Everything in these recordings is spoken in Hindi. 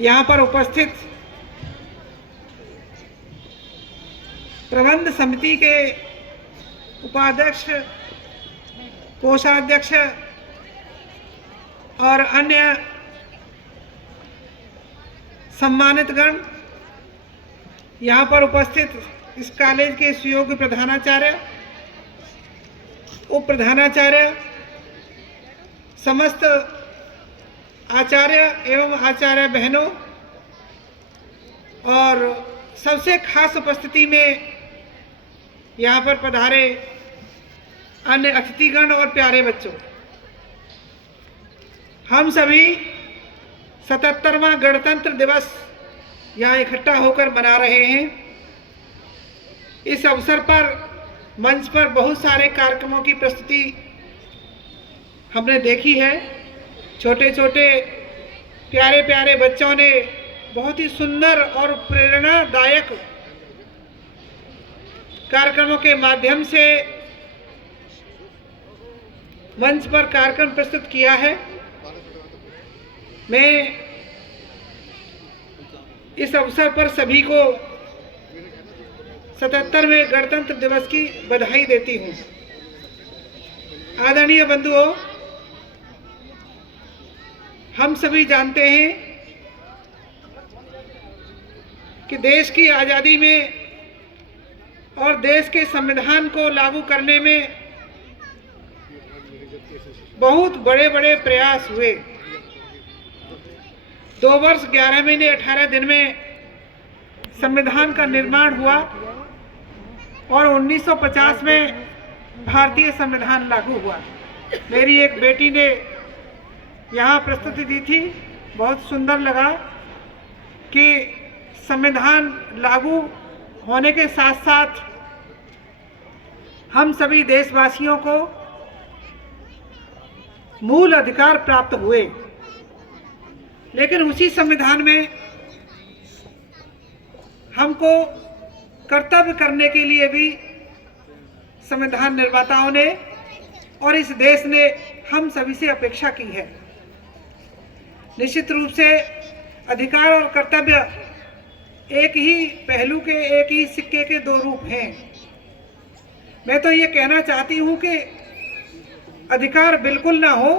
यहाँ पर उपस्थित प्रबंध समिति के उपाध्यक्ष, कोषाध्यक्ष और अन्य सम्मानित गण, यहाँ पर उपस्थित इस कॉलेज के सुयोग्य प्रधानाचार्य, उप प्रधानाचार्य, समस्त आचार्य एवं आचार्य बहनों और सबसे खास उपस्थिति में यहाँ पर पधारे अन्य अतिथिगण और प्यारे बच्चों, हम सभी 77वां गणतंत्र दिवस यहाँ इकट्ठा होकर मना रहे हैं। इस अवसर पर मंच पर बहुत सारे कार्यक्रमों की प्रस्तुति हमने देखी है। छोटे छोटे प्यारे प्यारे बच्चों ने बहुत ही सुंदर और प्रेरणादायक कार्यक्रमों के माध्यम से मंच पर कार्यक्रम प्रस्तुत किया है। मैं इस अवसर पर सभी को 77वें गणतंत्र दिवस की बधाई देती हूँ। आदरणीय बंधुओं, हम सभी जानते हैं कि देश की आज़ादी में और देश के संविधान को लागू करने में बहुत बड़े बड़े प्रयास हुए। 2 वर्ष 11 महीने 18 दिन में संविधान का निर्माण हुआ और 1950 में भारतीय संविधान लागू हुआ। मेरी एक बेटी ने यहाँ प्रस्तुति दी थी, बहुत सुंदर लगा कि संविधान लागू होने के साथ साथ हम सभी देशवासियों को मूल अधिकार प्राप्त हुए। लेकिन उसी संविधान में हमको कर्तव्य करने के लिए भी संविधान निर्माताओं ने और इस देश ने हम सभी से अपेक्षा की है। निश्चित रूप से अधिकार और कर्तव्य एक ही पहलू के, एक ही सिक्के के 2 रूप हैं। मैं तो ये कहना चाहती हूँ कि अधिकार बिल्कुल ना हो,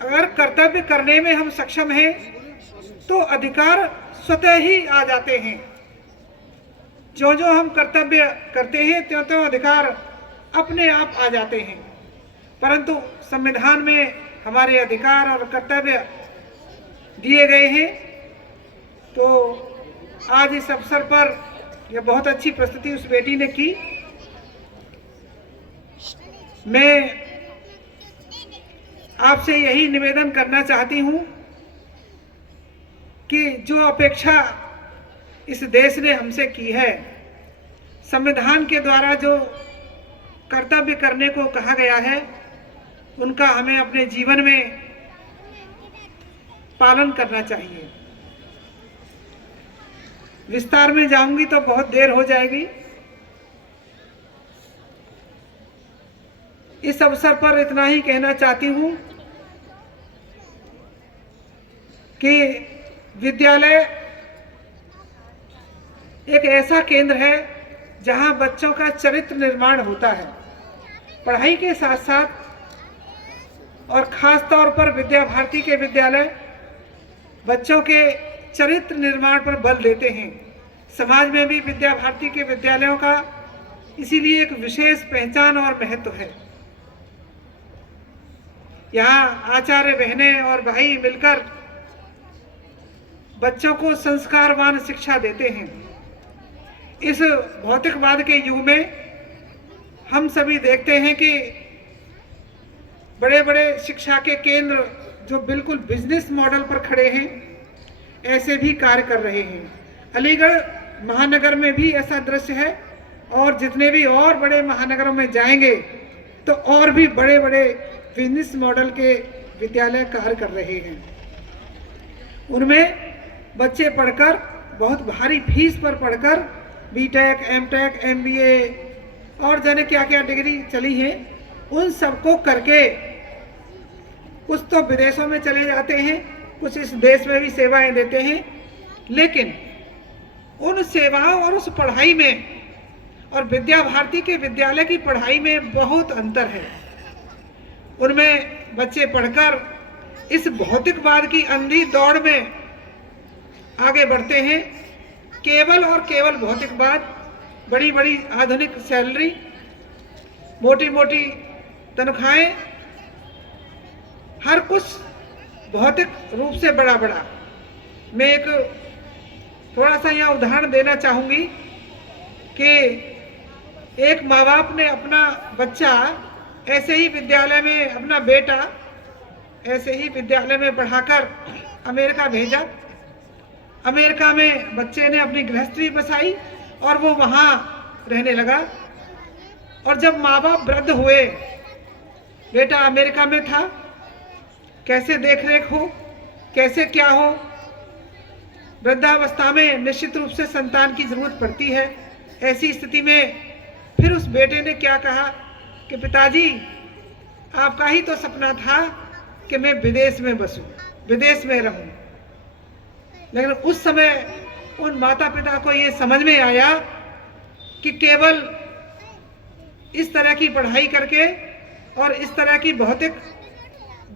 अगर कर्तव्य करने में हम सक्षम हैं तो अधिकार स्वतः ही आ जाते हैं। जो जो हम कर्तव्य करते हैं त्यों त्यों अधिकार अपने आप आ जाते हैं। परंतु संविधान में हमारे अधिकार और कर्तव्य दिए गए हैं। तो आज इस अवसर पर यह बहुत अच्छी प्रस्तुति उस बेटी ने की। मैं आपसे यही निवेदन करना चाहती हूँ कि जो अपेक्षा इस देश ने हमसे की है, संविधान के द्वारा जो कर्तव्य करने को कहा गया है, उनका हमें अपने जीवन में पालन करना चाहिए। विस्तार में जाऊंगी तो बहुत देर हो जाएगी। इस अवसर पर इतना ही कहना चाहती हूँ कि विद्यालय एक ऐसा केंद्र है जहाँ बच्चों का चरित्र निर्माण होता है। पढ़ाई के साथ साथ और ख़ास तौर पर विद्या भारती के विद्यालय बच्चों के चरित्र निर्माण पर बल देते हैं। समाज में भी विद्या भारती के विद्यालयों का इसीलिए एक विशेष पहचान और महत्व है। यहाँ आचार्य बहनें और भाई मिलकर बच्चों को संस्कारवान शिक्षा देते हैं। इस भौतिकवाद के युग में हम सभी देखते हैं कि बड़े बड़े शिक्षा के केंद्र जो बिल्कुल बिजनेस मॉडल पर खड़े हैं, ऐसे भी कार्य कर रहे हैं। अलीगढ़ महानगर में भी ऐसा दृश्य है और जितने भी और बड़े महानगरों में जाएंगे तो और भी बड़े बड़े बिजनेस मॉडल के विद्यालय कार्य कर रहे हैं। उनमें बच्चे पढ़कर, बहुत भारी फीस पर पढ़कर बीटेक, एमटेक, एमबीए और जाने क्या क्या डिग्री चली हैं, उन सबको करके कुछ तो विदेशों में चले जाते हैं कुछ इस देश में भी सेवाएं देते हैं, लेकिन उन सेवाओं और उस पढ़ाई में और विद्या भारती के विद्यालय की पढ़ाई में बहुत अंतर है। उनमें बच्चे पढ़कर इस भौतिकवाद की अंधी दौड़ में आगे बढ़ते हैं। केवल और केवल भौतिकवाद, बड़ी बड़ी आधुनिक सैलरी, मोटी मोटी तनख्वाहें, हर कुछ भौतिक रूप से बड़ा बड़ा। मैं एक थोड़ा सा यहाँ उदाहरण देना चाहूँगी कि एक माँ बाप ने अपना बच्चा ऐसे ही विद्यालय में, अपना बेटा ऐसे ही विद्यालय में पढ़ाकर अमेरिका भेजा। अमेरिका में बच्चे ने अपनी गृहस्थी बसाई और वो वहाँ रहने लगा। और जब माँ बाप वृद्ध हुए, बेटा अमेरिका में था, कैसे देख रेख हो, कैसे क्या हो, वृद्धावस्था में निश्चित रूप से संतान की जरूरत पड़ती है। ऐसी स्थिति में फिर उस बेटे ने क्या कहा कि पिताजी, आपका ही तो सपना था कि मैं विदेश में बसूं, विदेश में रहूं। लेकिन उस समय उन माता पिता को ये समझ में आया कि केवल इस तरह की पढ़ाई करके और इस तरह की भौतिक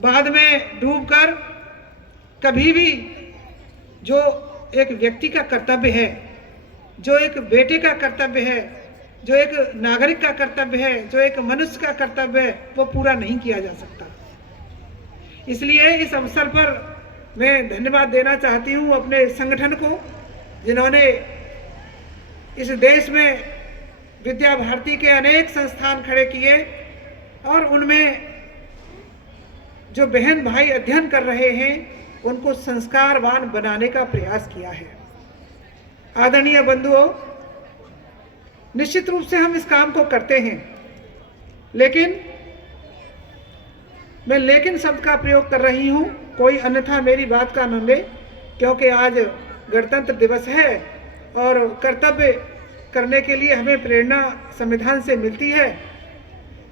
बाद में डूबकर कभी भी जो एक व्यक्ति का कर्तव्य है, जो एक बेटे का कर्तव्य है, जो एक नागरिक का कर्तव्य है, जो एक मनुष्य का कर्तव्य है, वो पूरा नहीं किया जा सकता। इसलिए इस अवसर पर मैं धन्यवाद देना चाहती हूँ अपने संगठन को, जिन्होंने इस देश में विद्या भारती के अनेक संस्थान खड़े किए और उनमें जो बहन भाई अध्ययन कर रहे हैं उनको संस्कारवान बनाने का प्रयास किया है। आदरणीय बंधुओं, निश्चित रूप से हम इस काम को करते हैं, लेकिन मैं लेकिन शब्द का प्रयोग कर रही हूँ, कोई अन्यथा मेरी बात का न ले, क्योंकि आज गणतंत्र दिवस है और कर्तव्य करने के लिए हमें प्रेरणा संविधान से मिलती है।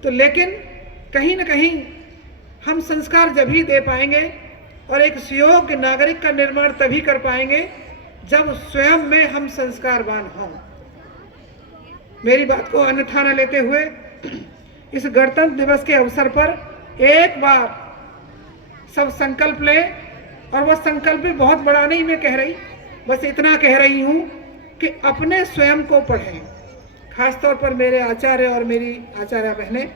तो लेकिन कहीं न कहीं हम संस्कार जब ही दे पाएंगे और एक सुयोग्य नागरिक का निर्माण तभी कर पाएंगे जब स्वयं में हम संस्कारवान हों। मेरी बात को अन्यथा न लेते हुए इस गणतंत्र दिवस के अवसर पर एक बार सब संकल्प लें, और वह संकल्प भी बहुत बड़ा नहीं मैं कह रही, बस इतना कह रही हूँ कि अपने स्वयं को पढ़ें। खासतौर पर मेरे आचार्य और मेरी आचार्य बहनें,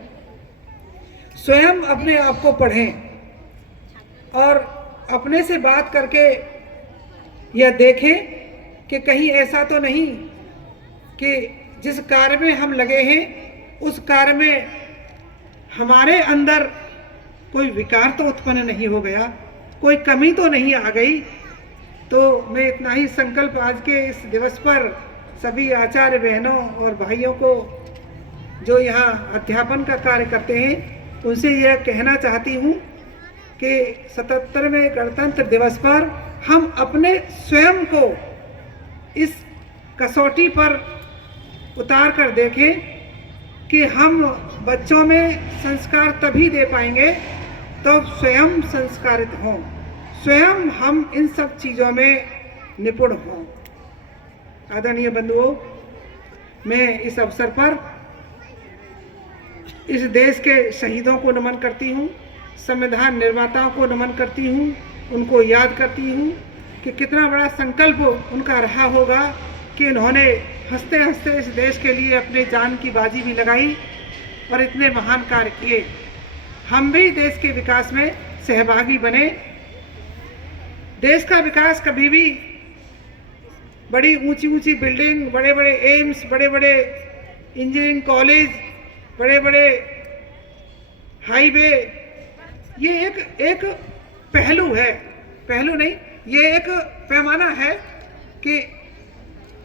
स्वयं अपने आप को पढ़ें और अपने से बात करके यह देखें कि कहीं ऐसा तो नहीं कि जिस कार्य में हम लगे हैं उस कार्य में हमारे अंदर कोई विकार तो उत्पन्न नहीं हो गया, कोई कमी तो नहीं आ गई। तो मैं इतना ही संकल्प आज के इस दिवस पर सभी आचार्य बहनों और भाइयों को जो यहाँ अध्यापन का कार्य करते हैं उनसे यह कहना चाहती हूँ कि 77वें गणतंत्र दिवस पर हम अपने स्वयं को इस कसौटी पर उतार कर देखें कि हम बच्चों में संस्कार तभी दे पाएंगे तो स्वयं संस्कारित हों, स्वयं हम इन सब चीज़ों में निपुण हों। आदरणीय बंधुओं, मैं इस अवसर पर इस देश के शहीदों को नमन करती हूँ, संविधान निर्माताओं को नमन करती हूँ, उनको याद करती हूँ कि कितना बड़ा संकल्प उनका रहा होगा कि उन्होंने हंसते हंसते इस देश के लिए अपने जान की बाजी भी लगाई और इतने महान कार्य किए। हम भी देश के विकास में सहभागी बने। देश का विकास कभी भी बड़ी ऊंची ऊंची बिल्डिंग, बड़े बड़े एम्स, बड़े बड़े इंजीनियरिंग कॉलेज, बड़े बड़े हाईवे, ये एक पहलू है, पहलू नहीं, ये एक पैमाना है कि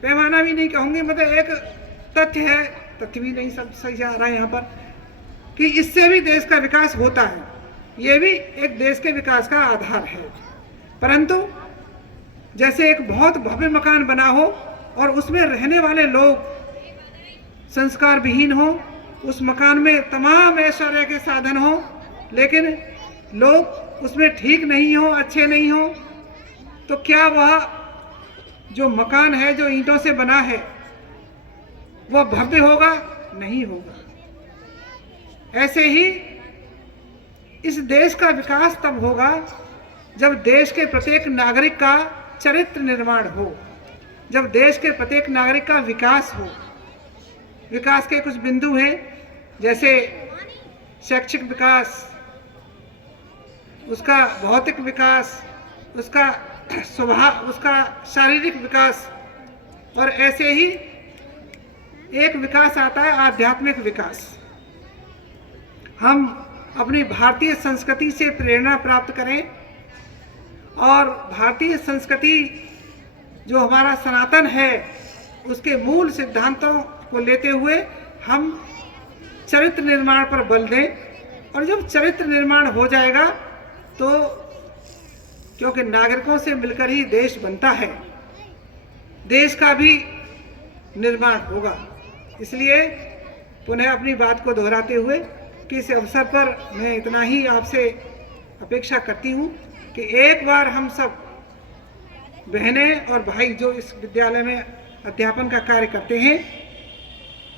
पैमाना भी नहीं कहूँगी, मतलब एक तथ्य है, तथ्य भी नहीं सब सही आ रहा है यहाँ पर, कि इससे भी देश का विकास होता है। ये भी एक देश के विकास का आधार है। परंतु जैसे एक बहुत भव्य मकान बना हो और उसमें रहने वाले लोग संस्कार विहीन हो, उस मकान में तमाम ऐश्वर्य के साधन हो, लेकिन लोग उसमें ठीक नहीं हो, अच्छे नहीं हो, तो क्या वह जो मकान है जो ईंटों से बना है वह भव्य होगा? नहीं होगा। ऐसे ही इस देश का विकास तब होगा जब देश के प्रत्येक नागरिक का चरित्र निर्माण हो, जब देश के प्रत्येक नागरिक का विकास हो। विकास के कुछ बिंदु हैं, जैसे शैक्षिक विकास, उसका भौतिक विकास, उसका स्वभाव, उसका शारीरिक विकास, और ऐसे ही एक विकास आता है आध्यात्मिक विकास। हम अपनी भारतीय संस्कृति से प्रेरणा प्राप्त करें और भारतीय संस्कृति जो हमारा सनातन है उसके मूल सिद्धांतों को लेते हुए हम चरित्र निर्माण पर बल दें। और जब चरित्र निर्माण हो जाएगा तो, क्योंकि नागरिकों से मिलकर ही देश बनता है, देश का भी निर्माण होगा। इसलिए पुनः अपनी बात को दोहराते हुए कि इस अवसर पर मैं इतना ही आपसे अपेक्षा करती हूँ कि एक बार हम सब बहनें और भाई जो इस विद्यालय में अध्यापन का कार्य करते हैं,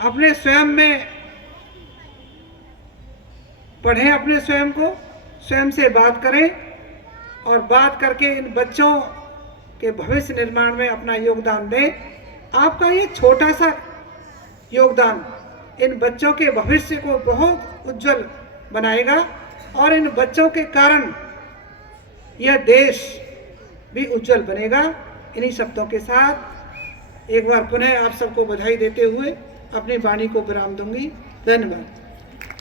अपने स्वयं में पढ़ें, अपने स्वयं को स्वयं से बात करें और बात करके इन बच्चों के भविष्य निर्माण में अपना योगदान दें। आपका ये छोटा सा योगदान इन बच्चों के भविष्य को बहुत उज्जवल बनाएगा और इन बच्चों के कारण यह देश भी उज्जवल बनेगा। इन्हीं शब्दों के साथ एक बार पुनः आप सबको बधाई देते हुए अपनी वाणी को विराम दूंगी। धन्यवाद।